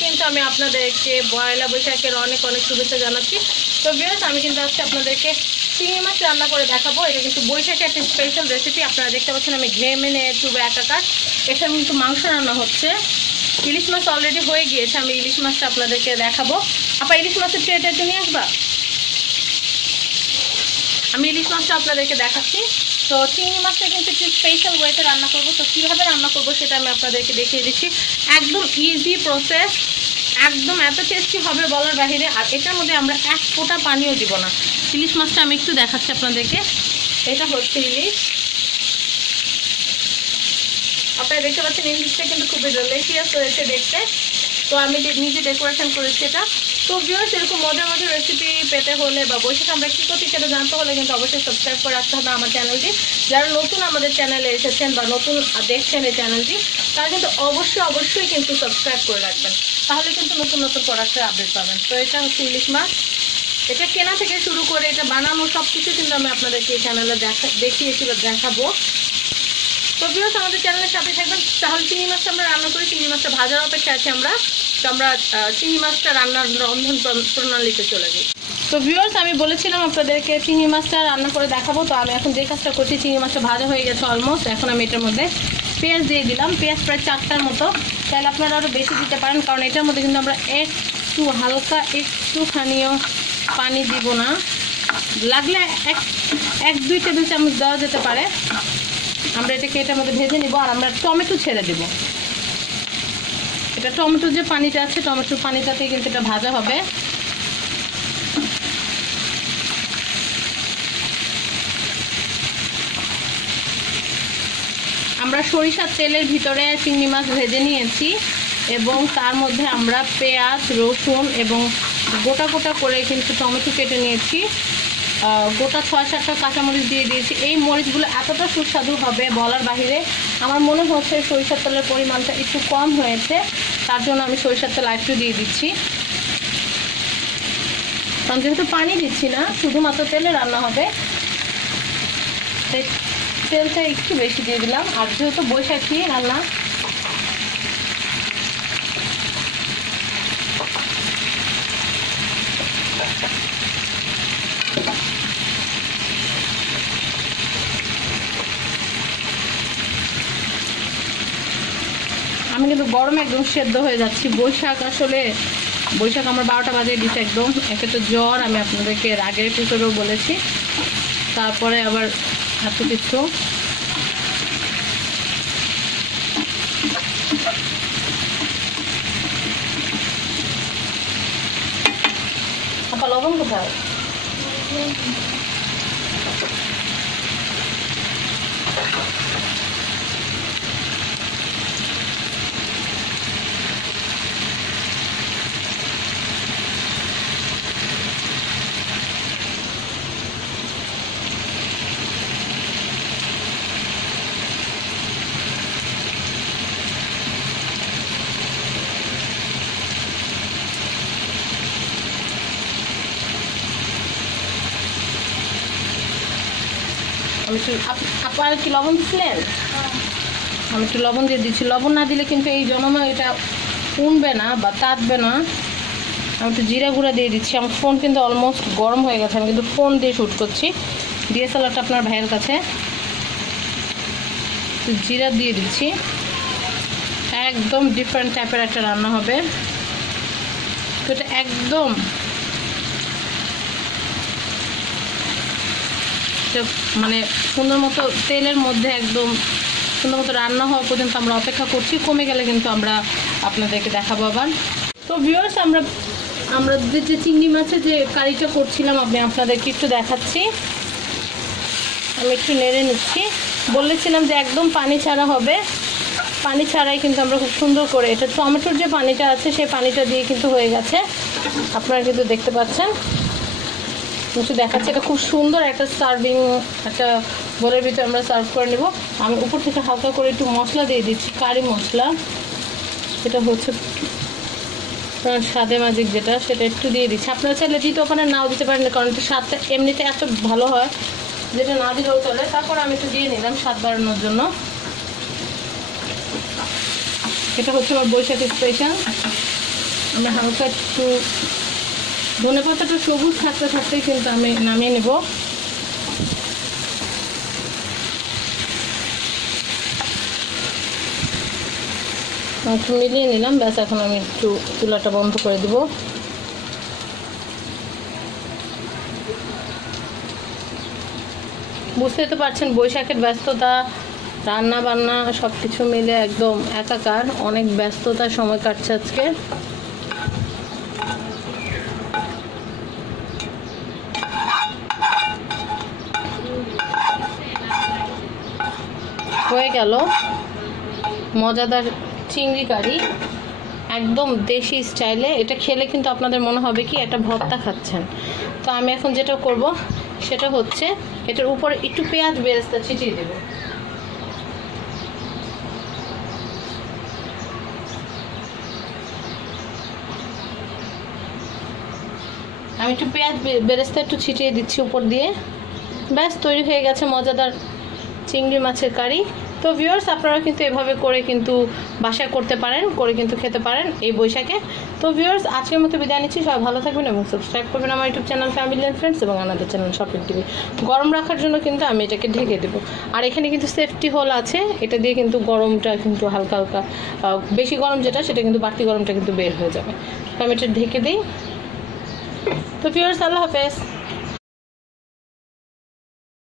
কিন্তু আমি আপনাদেরকে পয়লা বৈশাখের অনেক অনেক শুভেচ্ছা জানাচ্ছি। তো ভিউয়ার্স, আমি কিন্তু আজকে আপনাদেরকে চিংড়ি মাছ রান্না করে দেখাবো। এটা কিন্তু বৈশাখের একটা স্পেশাল রেসিপি আপনারা দেখতে পাচ্ছেন আমি ঘেমে নিয়ে চুবে একাকার। এখানে কিন্তু মাংস রান্না হচ্ছে। ইলিশ মাছ অলরেডি হয়ে গিয়েছে। আমি ইলিশ মাছটা আপনাদেরকে দেখাবো। আপা, ইলিশ মাছের ট্রেটা নিয়ে আসবা? আমি ইলিশ মাছটা আপনাদেরকে দেখাচ্ছি। তো চিংড়ি মাছটা কিন্তু একটু স্পেশাল ওয়েতে রান্না করব। তো কীভাবে রান্না করব সেটা আমি আপনাদেরকে দেখিয়ে দিচ্ছি। একদম ইজি প্রসেস একদম এত টেস্টি হবে বলার বাহিরে। আর এটার মধ্যে আমরা এক ফোঁটা পানিও দিব না। ইলিশ মাছটা আমি একটু দেখাচ্ছি আপনাদেরকে। এটা হচ্ছে ইলিশ। আপনারা দেখতে পাচ্ছেন ইলিশটা কিন্তু খুবই ডেলিশিয়াস হয়েছে দেখতে। তো আমি নিজে ডেকোরেশন করেছি এটা। তো ভিউয়ার্স এরকম মজার মজার রেসিপি পেতে হলে বা বৈশাখ আমরা কী করছি সেটা জানতে হলে কিন্তু অবশ্যই সাবস্ক্রাইব করে রাখতে হবে আমার চ্যানেলটি যারা নতুন আমাদের চ্যানেলে এসেছেন বা নতুন দেখছেন এই চ্যানেলটি তারা কিন্তু অবশ্যই অবশ্যই কিন্তু সাবস্ক্রাইব করে রাখবেন। তাহলে কিন্তু নতুন নতুন প্রোডাক্টের আপডেট পাবেন। তো এটা হচ্ছে ইলিশ মাছ। এটা কেনা থেকে শুরু করে এটা বানানো সব কিছু কিন্তু আমি আপনাদেরকে এই চ্যানেলে দেখা দেখিয়েছি বা দেখাবো। তো আমাদের চ্যানেলের সাথে থাকবেন। তাহলে চিংড়ি মাছটা আমরা রান্না করি, চিংড়ি মাছটা ভাজার অপেক্ষা আছে আমরা। তো আমরা চিংড়ি মাছটা রান্নার রন্ধন প্র- প্রণালীতে চলে যাই। তো ভিউয়ার্স আমি বলেছিলাম আপনাদেরকে চিংড়ি মাছটা রান্না করে দেখাবো। তো আমি এখন যে কাজটা করছি, চিংড়ি মাছটা ভাজা হয়ে গেছে অলমোস্ট এখন আমি এটার মধ্যে পেঁয়াজ দিয়ে দিলাম। পেঁয়াজ প্রায় চারটার মতো। তাহলে আপনারা আরও বেশি দিতে পারেন, কারণ এটার মধ্যে কিন্তু আমরা একটু হালকা, একটুখানিও পানি দিব না। লাগলে এক এক, দুই টেবিল চামচ দেওয়া যেতে পারে। আমরা এটাকে এটার মধ্যে ভেজে নিব আর আমরা টমেটো ছেড়ে দেব। এটা টমেটোর যে পানিটা আছে, টমেটোর পানিটাতে কিন্তু এটা ভাজা হবে। আমরা সরিষার তেলের ভিতরে চিংড়ি মাছ ভেজে নিয়েছি এবং তার মধ্যে আমরা পেঁয়াজ, রসুন এবং গোটা গোটা করে কিন্তু টমেটো কেটে নিয়েছি। গোটা ছয় সাতটা কাঁচামরিচ দিয়ে দিয়েছি। এই মরিচগুলো এতটা সুস্বাদু হবে বলার বাহিরে, আমার মনে হচ্ছে সরিষার তেলের পরিমাণটা একটু কম হয়েছে, তার জন্য আমি সরিষার তেল একটু দিয়ে দিচ্ছি। কারণ যেহেতু পানি দিচ্ছি না, শুধুমাত্র তেলে রান্না হবে তেলটা একটু বেশি দিয়ে দিলাম। আর যেহেতু বৈশাখী রান্না আমি কিন্তু গরমে একদম সেদ্ধ হয়ে যাচ্ছি। বৈশাখ আসলে, বৈশাখ আমার বারোটা বাজে দিচ্ছে একদম, একে তো জ্বর, আমি আপনাদেরকে আগের এপিসোডেও বলেছি। তারপরে আবার এত কিছু। লবণ কোথায়? আমি একটু আপ- আপনার কি লবণ দিচ্ছিলেন আমি একটু লবণ দিয়ে দিচ্ছি। লবণ না দিলে কিন্তু এই জন্মে এটা উনবে না বা তাঁতবে না। আমি একটু জিরা গুঁড়া দিয়ে দিচ্ছি। আমার ফোন কিন্তু অলমোস্ট গরম হয়ে গেছে। আমি কিন্তু ফোন দিয়ে শ্যুট করছি। ডিএসএলআরটা আপনার ভাইয়ের কাছে। জিরা দিয়ে দিচ্ছি। একদম ডিফারেন্ট টাইপের একটা রান্না হবে। তো এটা একদম এটা মানে সুন্দর মতো তেলের মধ্যে একদম সুন্দর মতো রান্না হওয়া পর্যন্ত আমরা অপেক্ষা করছি। কমে গেলে কিন্তু আমরা আপনাদেরকে দেখাবো আবার। তো ভিউয়ার্স আমরা আমরা যে চিংড়ি মাছের যে কারিটা করছিলাম, আমি আপনাদেরকে একটু দেখাচ্ছি। আমি একটু নেড়ে নিচ্ছি। বলেছিলাম যে একদম পানি ছাড়া হবে। পানি ছাড়াই কিন্তু আমরা খুব সুন্দর করে এটা টমেটোর যে পানিটা আছে, সেই পানিটা দিয়ে কিন্তু হয়ে গেছে। আপনারা কিন্তু দেখতে পাচ্ছেন। একটু দেখাচ্ছে এটা খুব সুন্দর একটা সার্ভিং একটা বোলের ভিতরে আমরা সার্ভ করে নেব। আমি উপর থেকে হালকা করে একটু মশলা দিয়ে দিচ্ছি, কারি মশলা। এটা হচ্ছে স্বাদে ম্যাজিক যেটা, সেটা একটু দিয়ে দিচ্ছি। আপনারা চাইলে দিতেও ওখানে নাও দিতে পারেন, কারণ এটা স্বাদটা এমনিতে এত ভালো হয়, যেটা না দিলেও চলে। তারপর আমি একটু দিয়ে নিলাম স্বাদ বাড়ানোর জন্য। এটা হচ্ছে আমার বৈশাখ স্পেশাল আমি হালকা একটু ধনে পাতাটা সবুজ থাকতে থাকতেই কিন্তু আমি নামিয়ে নেব। একটু মিলিয়ে নিলাম, ব্যাস এখন আমি একটু চুলাটা বন্ধ করে দিব। বুঝতেই তো পারছেন, বৈশাখের ব্যস্ততা রান্না বান্না সব কিছু মিলে একদম একাকার, অনেক ব্যস্ততার সময় কাটছে আজকে। হয়ে গেল। মজাদার চিংড়ি কারি। একদম দেশি স্টাইলে। এটা খেলে কিন্তু আপনাদের মনে হবে কি, একটা ভর্তা খাচ্ছেন। তো আমি এখন যেটা করব, সেটা হচ্ছে এটার উপরে একটু পেঁয়াজ বেরেস্তা ছিটিয়ে দেবো। আমি একটু পেঁয়াজ বেরেস্তা একটু ছিটিয়ে দিচ্ছি উপর দিয়ে। ব্যাস, তৈরি হয়ে গেছে মজাদার চিংড়ি মাছের কারি। তো ভিউয়ার্স আপনারা কিন্তু এভাবে করে কিন্তু বাসায় করতে পারেন, করে কিন্তু খেতে পারেন এই বৈশাখে। তো ভিউয়ার্স আজকের মতো বিদায় নিচ্ছি। সবাই ভালো থাকবেন এবং সাবস্ক্রাইব করবেন আমার YouTube channel family and friends এবং আমাদের চ্যানেল শপিং টিভি গরম রাখার জন্য কিন্তু আমি এটাকে ঢেকে দেবো। আর এখানে কিন্তু সেফটি হোল আছে। এটা দিয়ে কিন্তু গরমটা কিন্তু হালকা হালকা বেশি গরম যেটা, সেটা কিন্তু বাড়তি গরমটা কিন্তু বের হয়ে যাবে। তো আমি এটা ঢেকে দিই। তো ভিউয়ার্স আল্লাহ হাফেজ।